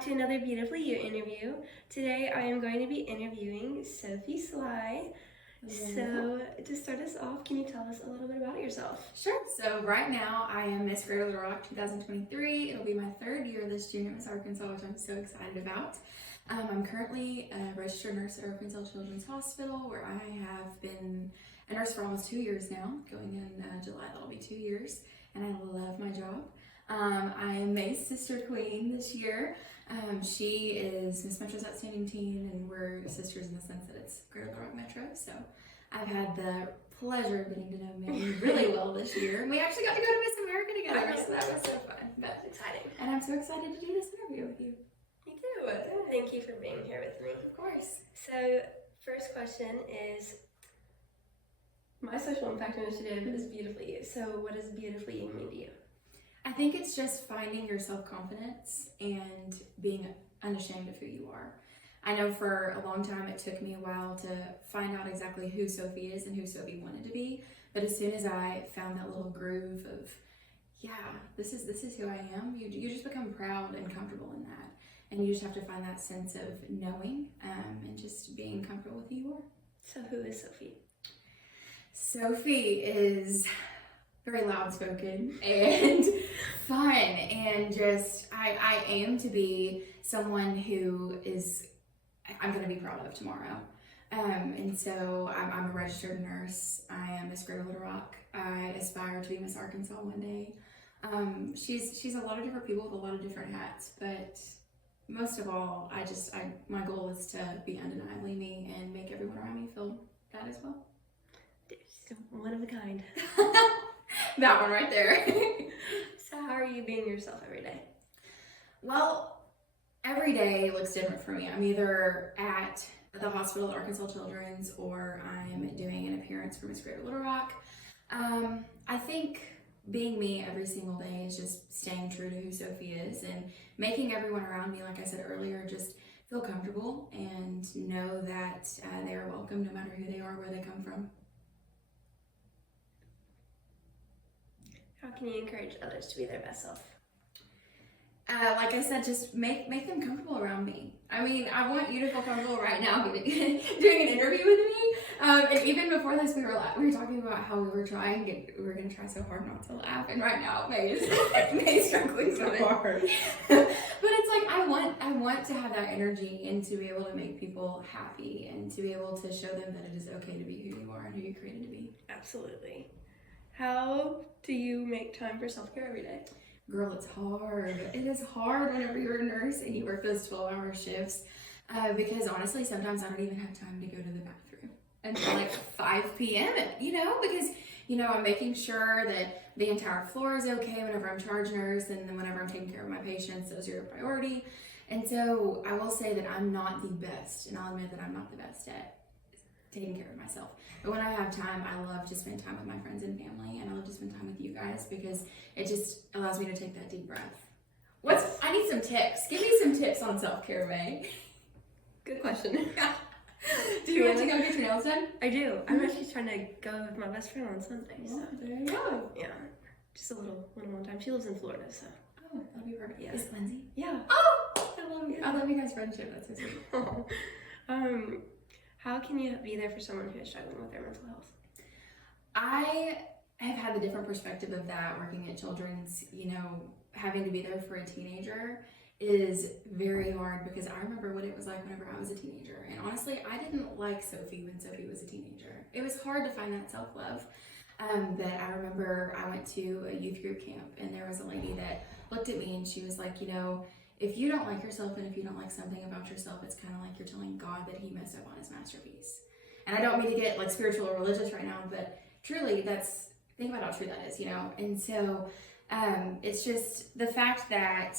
back to another Beautifully You interview. Today I am going to be interviewing Sligh. So to start us off, can you tell us a little bit about yourself? Sure. So right now I am Miss Greater Little Rock 2023. It'll be my third year this June at Miss Arkansas, which I'm so excited about. I'm currently a registered nurse at Arkansas Children's Hospital, where I have been a nurse for almost 2 years now. Going in July, that'll be 2 years, and I love my job. I am May's sister queen this year. She is Miss Metro's outstanding teen, and we're sisters in the sense that it's Greater Little Rock Metro. So I've had the pleasure of getting to know May really well this year. We actually got to go to Miss America together, so that was so fun. That's exciting. And I'm so excited to do this interview with you. Me too. Thank you for being here with me. Of course. So first question is, my social impact initiative is Beautifully You. So what does Beautifully You mean to you? I think it's just finding your self-confidence and being unashamed of who you are. I know for a long time it took me a while to find out exactly who Sophie is and who Sophie wanted to be, but as soon as I found that little groove of, yeah, this is who I am, you just become proud and comfortable in that, and you just have to find that sense of knowing and just being comfortable with who you are. So who is Sophie? Sophie is very loud spoken and fun, and just I aim to be someone who is I'm going to be proud of tomorrow. And so I'm a registered nurse. I am Miss Greater Little Rock. I aspire to be Miss Arkansas one day. She's a lot of different people with a lot of different hats, but most of all, my goal is to be undeniably me and make everyone around me feel that as well. She's one of a kind. That one right there. So how are you being yourself every day? Well, every day looks different for me. I'm either at the hospital at Arkansas Children's, or I'm doing an appearance for Miss Greater Little Rock. I think being me every single day is just staying true to who Sophie is and making everyone around me, like I said earlier, just feel comfortable and know that they are welcome no matter who they are, where they come from. How can you encourage others to be their best self? Like I said, just make them comfortable around me. I mean, I want you to feel comfortable right now doing an interview with me. And even before this, we were talking about how we were going to try so hard not to laugh. And right now, May's struggling so hard. But it's like, I want to have that energy and to be able to make people happy and to be able to show them that it is okay to be who you are and who you're created to be. Absolutely. How do you make time for self-care every day? Girl, it's hard. It is hard whenever you're a nurse and you work those 12-hour shifts because honestly, sometimes I don't even have time to go to the bathroom until like 5 p.m., because, I'm making sure that the entire floor is okay whenever I'm charge nurse, and then whenever I'm taking care of my patients, those are your priority. And so I will say that I'm not the best, and I'll admit that I'm not the best at taking care of myself. But when I have time, I love to spend time with my friends and family, and I love to spend time with you guys because it just allows me to take that deep breath. I need some tips. Give me some tips on self-care, May. Good question. Do you want to go get your nails done? I do. I'm actually trying to go with my best friend on Sunday. So. There you go. Yeah, just a little one-on-one time. She lives in Florida, so. Oh, that'll be perfect. Yeah. Is it Lindsay? Yeah. Oh, I love you guys' friendship. That's so sweet. How can you be there for someone who is struggling with their mental health? I have had the different perspective of that working at Children's. Having to be there for a teenager is very hard because I remember what it was like whenever I was a teenager. And honestly, I didn't like Sophie when Sophie was a teenager. It was hard to find that self-love. But I remember I went to a youth group camp, and there was a lady that looked at me and she was like, if you don't like yourself and if you don't like something about yourself, it's kind of like you're telling God that he messed up on his masterpiece. And I don't mean to get like spiritual or religious right now, but truly think about how true that is, And so it's just the fact that,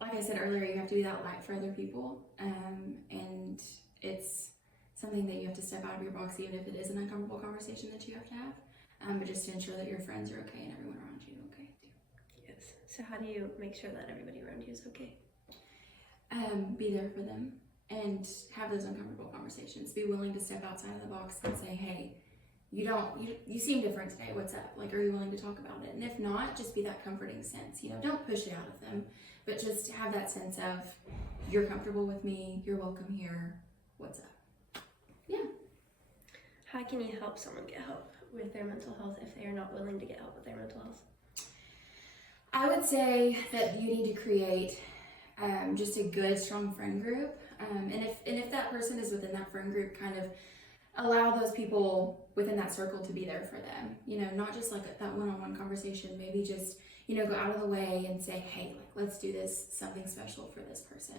like I said earlier, you have to be that light for other people. And it's something that you have to step out of your box, even if it is an uncomfortable conversation that you have to have. But just to ensure that your friends are okay and everyone around you okay too. So how do you make sure that everybody around you is okay? Be there for them and have those uncomfortable conversations. Be willing to step outside of the box and say, hey, you seem different today. What's up? Like, are you willing to talk about it? And if not, just be that comforting sense. Don't push it out of them, but just have that sense of, you're comfortable with me, you're welcome here, what's up? Yeah. How can you help someone get help with their mental health if they are not willing to get help with their mental health? I would say that you need to create just a good, strong friend group. And if that person is within that friend group, kind of allow those people within that circle to be there for them. Not just like that one-on-one conversation, maybe just, go out of the way and say, hey, like, let's do this, something special for this person.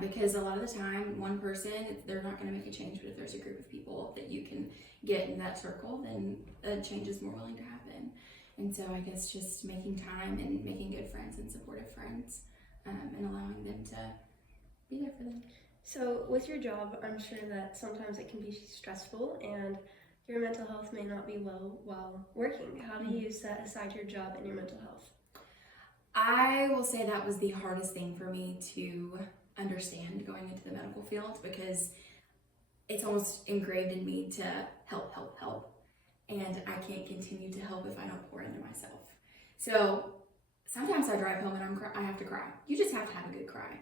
Because a lot of the time, one person, they're not going to make a change, but if there's a group of people that you can get in that circle, then a change is more willing to happen. And so I guess just making time and making good friends and supportive friends, and allowing them to be there for them. So with your job, I'm sure that sometimes it can be stressful and your mental health may not be well while working. How do you set aside your job and your mental health? I will say that was the hardest thing for me to understand going into the medical field, because it's almost engraved in me to help. And I can't continue to help if I don't pour into myself. So sometimes I drive home and I have to cry. You just have to have a good cry.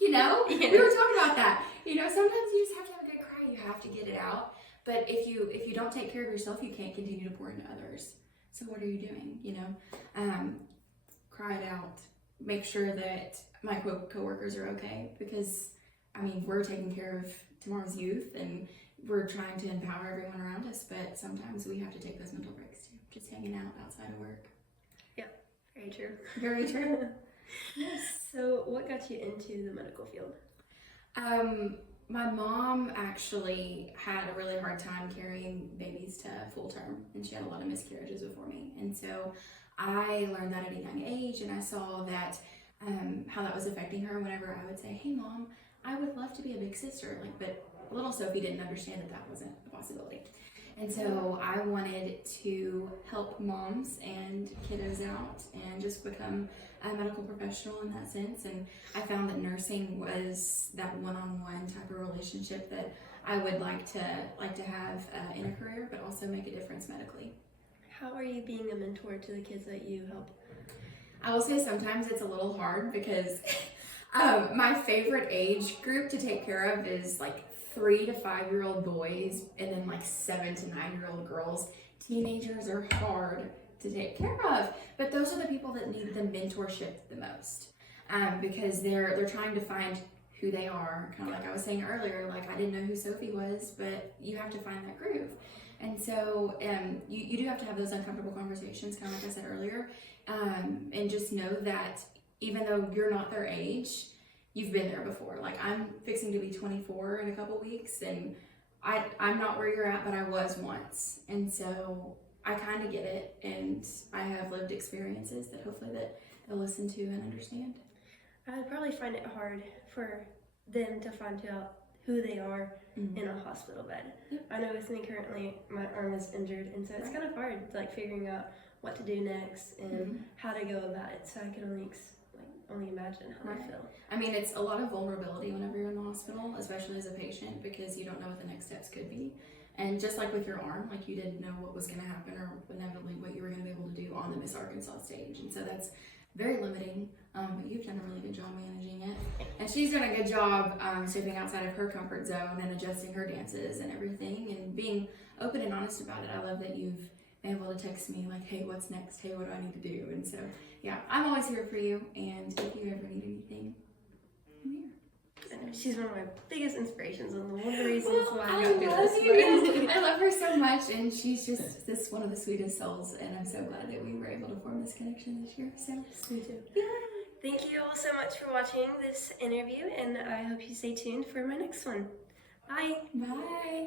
Yeah. We were talking about that. Sometimes you just have to have a good cry. You have to get it out. But if you don't take care of yourself, you can't continue to pour into others. So what are you doing? Cry it out. Make sure that my coworkers are okay, because we're taking care of tomorrow's youth and we're trying to empower everyone around us. But sometimes we have to take those mental breaks too. Just hanging out outside of work. Yeah, very true. Very true. Yes. So what got you into the medical field? My mom actually had a really hard time carrying babies to full term, and she had a lot of miscarriages before me. And so I learned that at a young age, and I saw that how that was affecting her whenever I would say, hey mom, I would love to be a big sister. But little Sophie didn't understand that wasn't a possibility. And so I wanted to help moms and kiddos out and just become a medical professional in that sense. And I found that nursing was that one-on-one type of relationship that I would like to have in a career, but also make a difference medically. How are you being a mentor to the kids that you help? I will say sometimes it's a little hard because my favorite age group to take care of is like 3 to 5-year-old boys, and then like 7 to 9-year-old girls. Teenagers are hard to take care of, but those are the people that need the mentorship the most, because they're trying to find who they are. Kind of like I was saying earlier, like I didn't know who Sophie was, but you have to find that groove. And so you do have to have those uncomfortable conversations, kind of like I said earlier, and just know that even though you're not their age, you've been there before. Like I'm fixing to be 24 in a couple weeks, and I'm not where you're at, but I was once. And so I kind of get it, and I have lived experiences that hopefully that they'll listen to and understand. I would probably find it hard for them to find out who they are in a hospital bed. Yep. I know with me currently, my arm is injured, and so it's kind of hard, like figuring out what to do next and how to go about it. So I can only imagine how I feel. It's a lot of vulnerability whenever you're in the hospital, especially as a patient, because you don't know what the next steps could be. And just like with your arm, like you didn't know what was going to happen or inevitably what you were going to be able to do on the Miss Arkansas stage. And so that's very limiting, but you've done a really good job managing it. And she's done a good job stepping outside of her comfort zone and adjusting her dances and everything and being open and honest about it. I love that you've been able to text me like, hey, what's next? Hey, what do I need to do? And so, yeah, I'm always here for you. And if you ever need anything, I'm here. She's one of my biggest inspirations and one of the reasons why I I got love this. you. I love her so much, and she's just one of the sweetest souls, and I'm so glad that we were able to form this connection this year. So Me too. yeah. Thank you all so much for watching this interview, and I hope you stay tuned for my next one. Bye. Bye.